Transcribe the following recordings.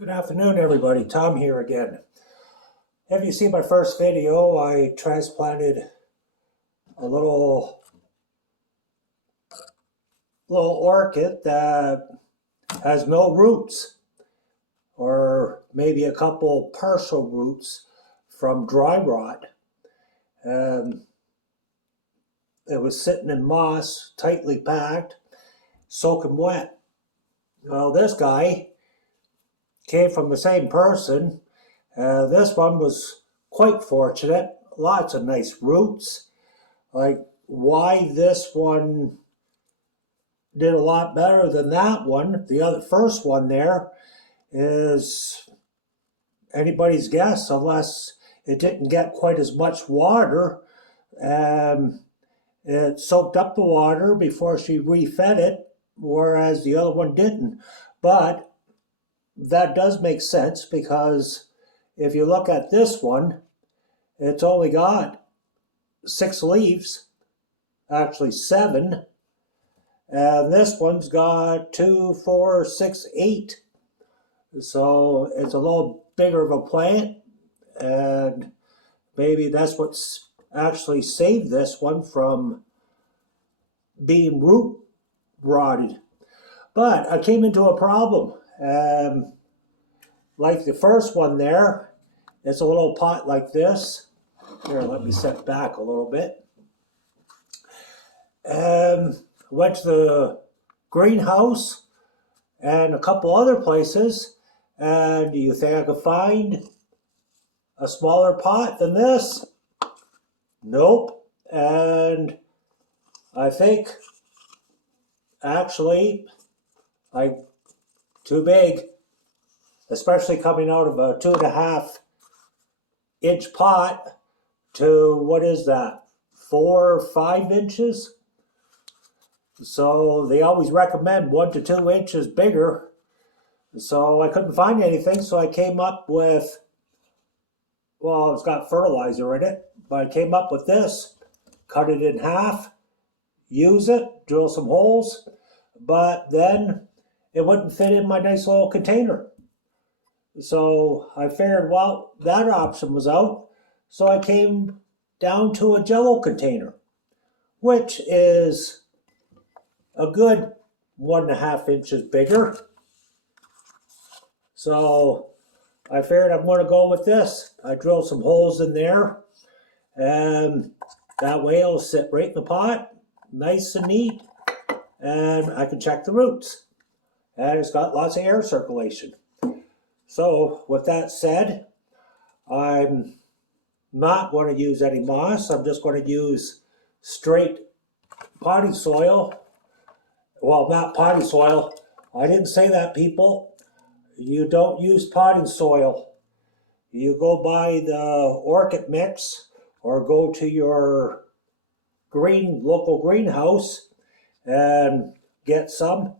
Good afternoon, everybody. Tom here again. Have you seen my first video? I transplanted a little orchid that has no roots, or maybe a couple partial roots from dry rot. It was sitting in moss, tightly packed, soaking wet. Well, this guy came from the same person. This one was quite fortunate. Lots of nice roots. Like, why this one did a lot better than that one, the first one there, is anybody's guess, unless it didn't get quite as much water. It soaked up the water before she refed it, whereas the other one didn't. But that does make sense, because if you look at this one, it's only got 6 leaves, actually 7, and this one's got 2, 4, 6, 8. So it's a little bigger of a plant, and maybe that's what's actually saved this one from being root rotted. But I came into a problem. Like the first one there, it's a little pot like this. Here, let me set back a little bit. Went to the greenhouse and a couple other places, and do you think I could find a smaller pot than this? Nope. And I think actually too big, especially coming out of a 2.5-inch pot to, what is that, 4 or 5 inches? So they always recommend 1 to 2 inches bigger. So I couldn't find anything, so I came up with, well, it's got fertilizer in it, but I came up with this. Cut it in half, use it, drill some holes, but then it wouldn't fit in my nice little container. So I figured, well, that option was out. So I came down to a Jello container, which is a good 1.5 inches bigger. So I figured I'm going to go with this. I drilled some holes in there, and that way it'll sit right in the pot, nice and neat, and I can check the roots. And it's got lots of air circulation. So with that said, I'm not going to use any moss. I'm just going to use straight potting soil. Well, not potting soil. I didn't say that, people. You don't use potting soil. You go buy the orchid mix or go to your local greenhouse and get some.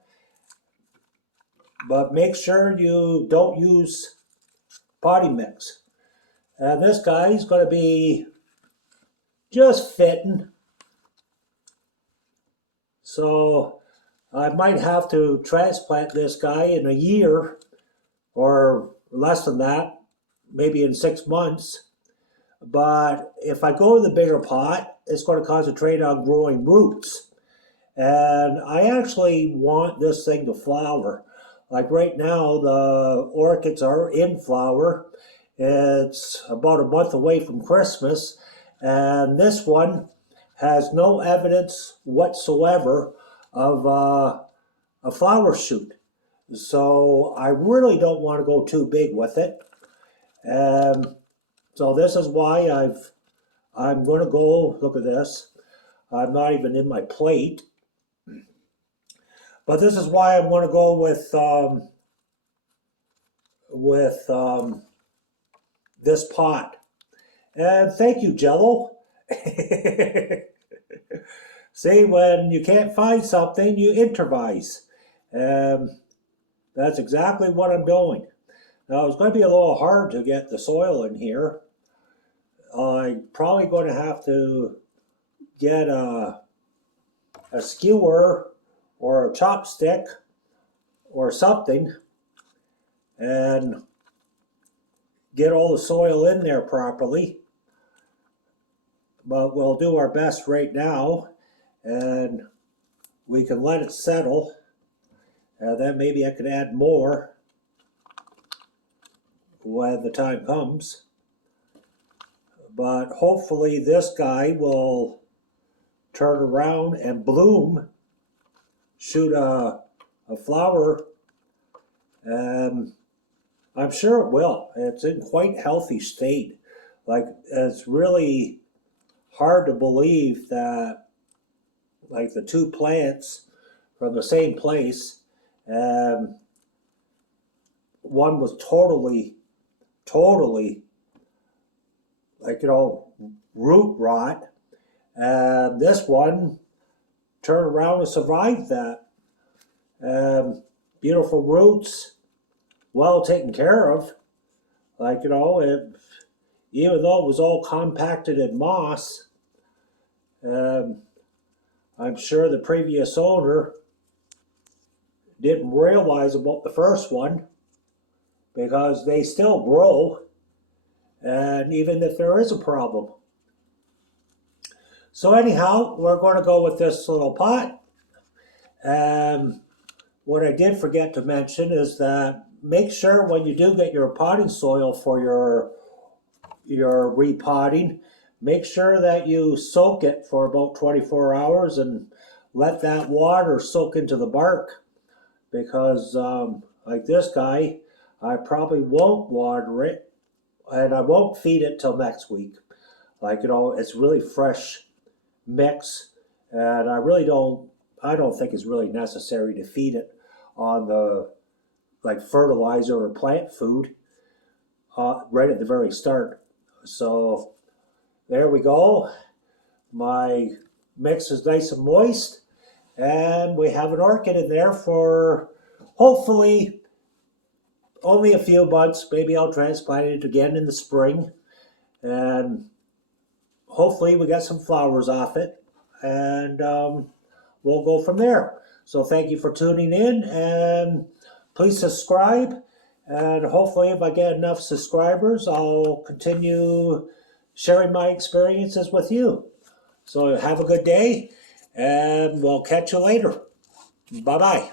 But make sure you don't use potting mix. And this guy's going to be just fitting. So I might have to transplant this guy in a year, or less than that, maybe in 6 months. But if I go to the bigger pot, it's going to concentrate on growing roots. And I actually want this thing to flower. Like right now, the orchids are in flower. It's about a month away from Christmas, and this one has no evidence whatsoever of a flower shoot. So I really don't want to go too big with it. So this is why I'm going to go, look at this. I'm not even in my plate. But this is why I'm going to go with this pot. And thank you, Jello. See, when you can't find something, you improvise. That's exactly what I'm doing. Now, it's going to be a little hard to get the soil in here. I'm probably going to have to get a skewer or a chopstick or something, and get all the soil in there properly. But we'll do our best right now, and we can let it settle, and then maybe I could add more when the time comes. But hopefully this guy will turn around and bloom, shoot a flower. I'm sure it will. It's in quite healthy state. Like, it's really hard to believe that, like, the two plants from the same place, one was totally, like, root rot, and this one turned around and survived that. Beautiful roots, well taken care of. Like, even though it was all compacted in moss, I'm sure the previous owner didn't realize about the first one, because they still grow, and even if there is a problem. So anyhow, we're going to go with this little pot. What I did forget to mention is that make sure when you do get your potting soil for your repotting, make sure that you soak it for about 24 hours and let that water soak into the bark, because like this guy, I probably won't water it, and I won't feed it till next week. Like, it's really fresh mix, and I don't think it's really necessary to feed it on the, like, fertilizer or plant food right at the very start. So there we go. My mix is nice and moist, and we have an orchid in there for hopefully only a few months. Maybe I'll transplant it again in the spring, and hopefully we get some flowers off it, and we'll go from there. So thank you for tuning in, and please subscribe, and hopefully if I get enough subscribers, I'll continue sharing my experiences with you. So have a good day, and we'll catch you later. Bye-bye.